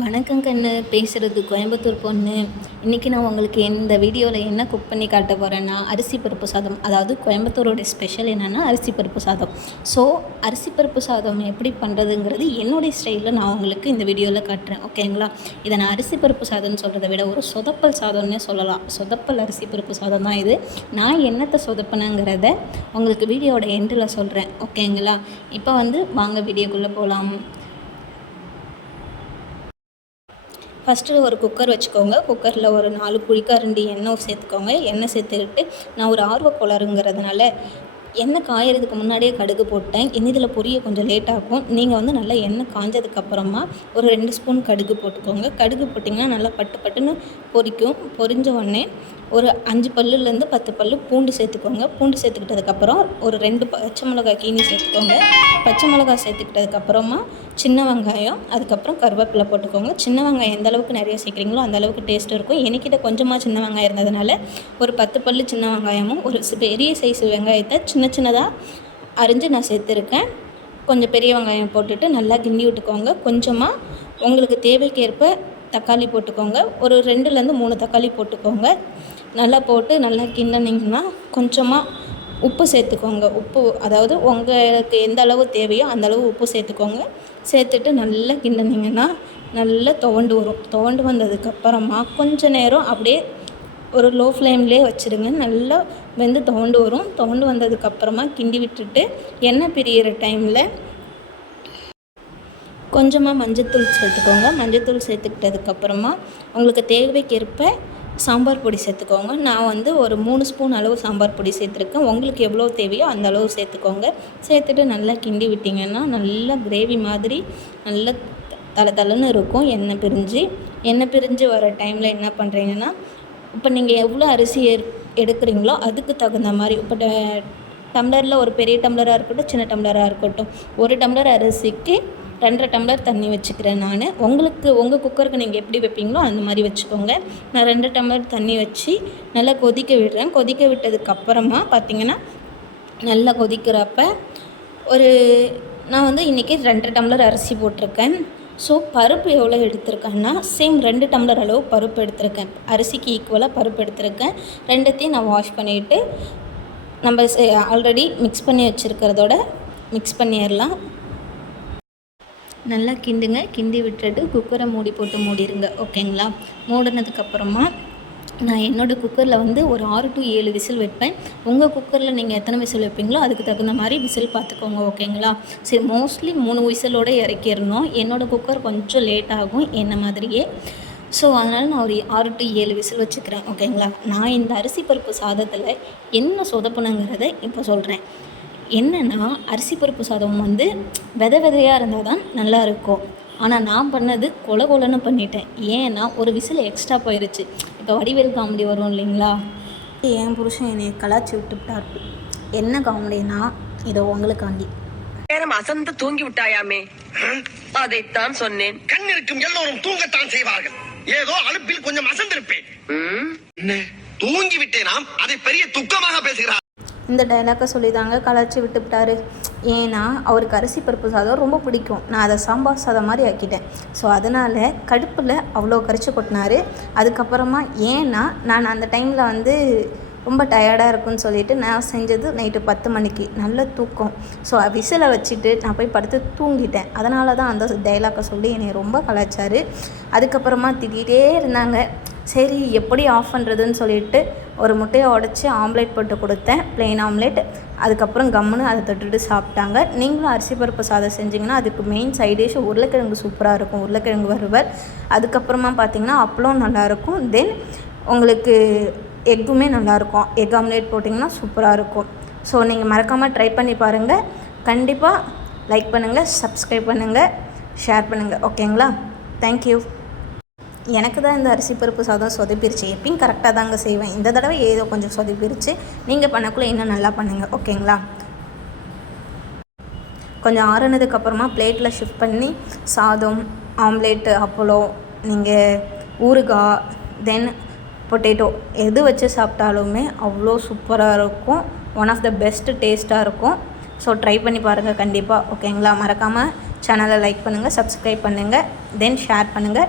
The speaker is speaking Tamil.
வணக்கம் கண்ணு, பேசுகிறது கோயம்புத்தூர் பொண்ணு. இன்றைக்கி நான் உங்களுக்கு இந்த வீடியோவில் என்ன குக் பண்ணி காட்ட போகிறேன்னா, அரிசி பருப்பு சாதம். அதாவது கோயம்புத்தூரோட ஸ்பெஷல் என்னென்னா அரிசி பருப்பு சாதம். ஸோ அரிசி பருப்பு சாதம் எப்படி பண்ணுறதுங்கிறது என்னுடைய ஸ்டைலில் நான் உங்களுக்கு இந்த வீடியோவில் காட்டுறேன், ஓகேங்களா? இதை நான் அரிசி பருப்பு சாதம்னு சொல்கிறத விட ஒரு சொதப்பல் சாதம்னே சொல்லலாம். சொதப்பல் அரிசி பருப்பு சாதம் தான் இது. நான் என்னத்தை சொதப்பினங்கிறத உங்களுக்கு வீடியோட எண்டில் சொல்கிறேன், ஓகேங்களா? இப்போ வாங்க வீடியோக்குள்ளே போகலாம். ஃபஸ்ட்டு ஒரு குக்கர் வச்சுக்கோங்க. குக்கரில் ஒரு 4 குழிக்கரண்டி எண்ணெய் சேர்த்துக்கோங்க. எண்ணெய் சேர்த்துக்கிட்டு நான் ஒரு ஆர்வக்கோளாறுங்கிறதுனால எண்ணெய் காயறதுக்கு முன்னாடியே கடுகு போட்டேன். இதில் பொரிய கொஞ்சம் லேட் ஆகும். நீங்கள் நல்லா எண்ணெய் காஞ்சதுக்கப்புறமா ஒரு 2 ஸ்பூன் கடுகு போட்டுக்கோங்க. கடுகு போட்டிங்கன்னா நல்லா பட்டு பட்டுன்னு பொரிக்கும். பொரிஞ்ச உடனே ஒரு 5 பல்லுலேருந்து 10 பல்லு பூண்டு சேர்த்துக்கோங்க. பூண்டு சேர்த்துக்கிட்டதுக்கப்புறம் ஒரு 2 பச்சை மிளகாய் கீனி சேர்த்துக்கோங்க. பச்சை மிளகாய் சேர்த்துக்கிட்டதுக்கப்புறமா சின்ன வெங்காயம், அதுக்கப்புறம் கருவேப்பிலை போட்டுக்கோங்க. சின்ன வெங்காயம் எந்த அளவுக்கு நிறைய சேர்க்குறீங்களோ அந்த அளவுக்கு டேஸ்ட் இருக்கும். என்கிட்ட கொஞ்சமாக சின்ன வெங்காயம் இருந்ததுனால ஒரு 10 பல்லு சின்ன வெங்காயமும் ஒரு பெரிய சைஸ் வெங்காயத்தை சின்ன சின்னதாக அரிஞ்சு நான் சேர்த்துருக்கேன். கொஞ்சம் பெரிய வெங்காயம் போட்டுட்டு நல்லா கிண்டி விட்டுக்கோங்க. கொஞ்சமாக உங்களுக்கு தேவைக்கேற்ப தக்காளி போட்டுக்கோங்க. ஒரு 2லேருந்து 3 தக்காளி போட்டுக்கோங்க. நல்லா போட்டு நல்லா கிண்டினீங்கன்னா கொஞ்சமாக உப்பு சேர்த்துக்கோங்க. உப்பு அதாவது உங்களுக்கு எந்த அளவு தேவையோ அந்த அளவு உப்பு சேர்த்துக்கோங்க. சேர்த்துட்டு நல்லா கிண்டினீங்கன்னா நல்லா துவண்டு வரும். துவண்டு வந்ததுக்கப்புறமா கொஞ்சம் நேரம் அப்படியே ஒரு லோ ஃப்ளேம்லேயே வச்சுருங்க. நல்லா வெந்து துவண்டு வரும். துவண்டு வந்ததுக்கப்புறமா கிண்டி விட்டுட்டு எண்ணெய் பிரியிற டைமில் கொஞ்சமாக மஞ்சத்தூள் சேர்த்துக்கோங்க. மஞ்சத்தூள் சேர்த்துக்கிட்டதுக்கப்புறமா உங்களுக்கு தேவைக்கேற்ப சாம்பார் பொடி சேர்த்துக்கோங்க. நான் ஒரு 3 ஸ்பூன் அளவு சாம்பார் பொடி சேர்த்துருக்கேன். உங்களுக்கு எவ்வளோ தேவையோ அந்த அளவு சேர்த்துக்கோங்க. சேர்த்துட்டு நல்லா கிண்டி விட்டிங்கன்னா நல்லா கிரேவி மாதிரி நல்லா தளன்னு இருக்கும். எண்ணெய் பிரிஞ்சு வர டைமில் என்ன பண்ணுறீங்கன்னா, இப்போ நீங்கள் எவ்வளோ அரிசி எடுக்கிறீங்களோ அதுக்கு தகுந்த மாதிரி, இப்போ டம்ளரில் ஒரு பெரிய டம்ளராக இருக்கட்டும், சின்ன டம்ளராக இருக்கட்டும், 1 டம்ளர் அரிசிக்கு 2.5 டம்ளர் தண்ணி வச்சுக்கிறேன் நான். உங்கள் குக்கருக்கு நீங்கள் எப்படி வைப்பீங்களோ அந்த மாதிரி வச்சுக்கோங்க. நான் 2 டம்ளர் தண்ணி வச்சு நல்லா கொதிக்க விடுறேன். கொதிக்க விட்டதுக்கப்புறமா பார்த்திங்கன்னா நல்லா கொதிக்கிறப்ப நான் இன்றைக்கி 2.5 டம்ளர் அரிசி போட்டிருக்கேன். ஸோ பருப்பு எவ்வளோ எடுத்திருக்கேன்னா சேம் 2 டம்ளர் அளவு பருப்பு எடுத்திருக்கேன். அரிசிக்கு ஈக்குவலாக பருப்பு எடுத்திருக்கேன். ரெண்டுத்தையும் நான் வாஷ் பண்ணிவிட்டு நம்ம ஆல்ரெடி மிக்ஸ் பண்ணி வச்சுருக்கிறதோட மிக்ஸ் பண்ணிடலாம். நல்லா கிண்டுங்க. கிண்டி விட்டுட்டு குக்கரை மூடிடுங்க, ஓகேங்களா? மூடினதுக்கப்புறமா நான் என்னோடய குக்கரில் ஒரு 6 to 7 விசில் வைப்பேன். உங்கள் குக்கரில் நீங்கள் எத்தனை விசில் வைப்பீங்களோ அதுக்கு தகுந்த மாதிரி விசில் பார்த்துக்கோங்க, ஓகேங்களா? சரி, மோஸ்ட்லி 3 விசிலோடு இறக்கிடணும். என்னோடய குக்கர் கொஞ்சம் லேட் ஆகும் என்ன மாதிரியே. ஸோ அதனால் நான் ஒரு 6 to 7 விசில் வச்சுக்கிறேன், ஓகேங்களா? நான் இந்த அரிசி பருப்பு சாதத்தில் என்ன சொதப்புனங்கிறத இப்போ சொல்கிறேன். என்னென்னா, அரிசி பருப்பு சாதம் விதையாக இருந்தால் தான் நல்லாயிருக்கும். ஆனால் நான் பண்ணது கொலன்னு பண்ணிட்டேன். ஏன்னா ஒரு விசில் எக்ஸ்ட்ரா போயிடுச்சு. இப்போ வடிவேல் காமெடி வரும் இல்லைங்களா, என் புருஷன் என்னை கலாச்சி விட்டுவிட்டார். என்ன காமெடினா, இதோ உங்களுக்காண்டி. நேரம் அசந்து தூங்கி விட்டாயாமே, அதைத்தான் சொன்னேன். கண் இருக்கும் எல்லோரும் தூங்கத்தான் செய்வார்கள். ஏதோ அலுப்பில் கொஞ்சம் அசந்திருப்பேன். தூங்கி விட்டேனாம், அதை பெரிய துக்கமாக பேசுகிறார். இந்த டைலாக்கை சொல்லி தாங்க கலாச்சி விட்டுவிட்டாரு. ஏன்னா அவருக்கு அரிசி பருப்பு சாதம் ரொம்ப பிடிக்கும். நான் அதை சாம்பார் சாதம் மாதிரி ஆக்கிட்டேன். ஸோ அதனால் கடுப்பில் அவ்வளோ கரிச்சு கொட்டினார். அதுக்கப்புறமா ஏன்னா நான் அந்த டைமில் ரொம்ப டயர்டாக இருக்குன்னு சொல்லிவிட்டு நான் செஞ்சது நைட்டு 10 மணிக்கு நல்ல தூக்கம். ஸோ விசிலை வச்சுட்டு நான் போய் படுத்து தூங்கிட்டேன். அதனால தான் அந்த டைலாக்கை சொல்லி என்னை ரொம்ப கலாச்சார். அதுக்கப்புறமா திட்டிகிட்டே இருந்தாங்க. சரி, எப்படி ஆஃப் பண்ணுறதுன்னு சொல்லிட்டு ஒரு முட்டையை உடச்சி ஆம்லேட் போட்டு கொடுத்தேன், ப்ளெயின் ஆம்லேட். அதுக்கப்புறம் கம்முன்னு அதை தொட்டுட்டு சாப்பிட்டாங்க. நீங்களும் அரிசி பருப்பு சாதம் செஞ்சிங்கன்னா அதுக்கு மெயின் சைடிஷ் உருளைக்கிழங்கு சூப்பராக இருக்கும், உருளைக்கிழங்கு வறுவல். அதுக்கப்புறமா பார்த்திங்கன்னா அப்பளம் நல்லாயிருக்கும். தென் உங்களுக்கு எக்குமே நல்லாயிருக்கும். எக் ஆம்லேட் போட்டிங்கன்னா சூப்பராக இருக்கும். ஸோ நீங்கள் மறக்காமல் ட்ரை பண்ணி பாருங்கள். கண்டிப்பாக லைக் பண்ணுங்கள், சப்ஸ்கிரைப் பண்ணுங்கள், ஷேர் பண்ணுங்கள், ஓகேங்களா? தேங்க்யூ. எனக்கு தான் இந்த அரிசி பருப்பு சாதம் சொதப்பிருச்சு. எப்பயும் கரெக்டாக தாங்க செய்வேன். இந்த தடவை ஏதோ கொஞ்சம் சொதப்பிருச்சு. நீங்கள் பண்ணக்குள்ளே இன்னும் நல்லா பண்ணுங்கள், ஓகேங்களா? கொஞ்சம் ஆறுனதுக்கப்புறமா பிளேட்டில் ஷிஃப்ட் பண்ணி சாதம், ஆம்லேட்டு, அப்பளம், நீங்கள் ஊறுகாய், தென் பொட்டேட்டோ எது வச்சு சாப்பிட்டாலுமே அவ்வளோ சூப்பராக இருக்கும். ஒன் ஆஃப் த பெஸ்ட் டேஸ்ட்டாக இருக்கும். ஸோ ட்ரை பண்ணி பாருங்கள் கண்டிப்பாக, ஓகேங்களா? மறக்காமல் சேனலை லைக் பண்ணுங்கள், சப்ஸ்கிரைப் பண்ணுங்கள், தென் ஷேர் பண்ணுங்கள்.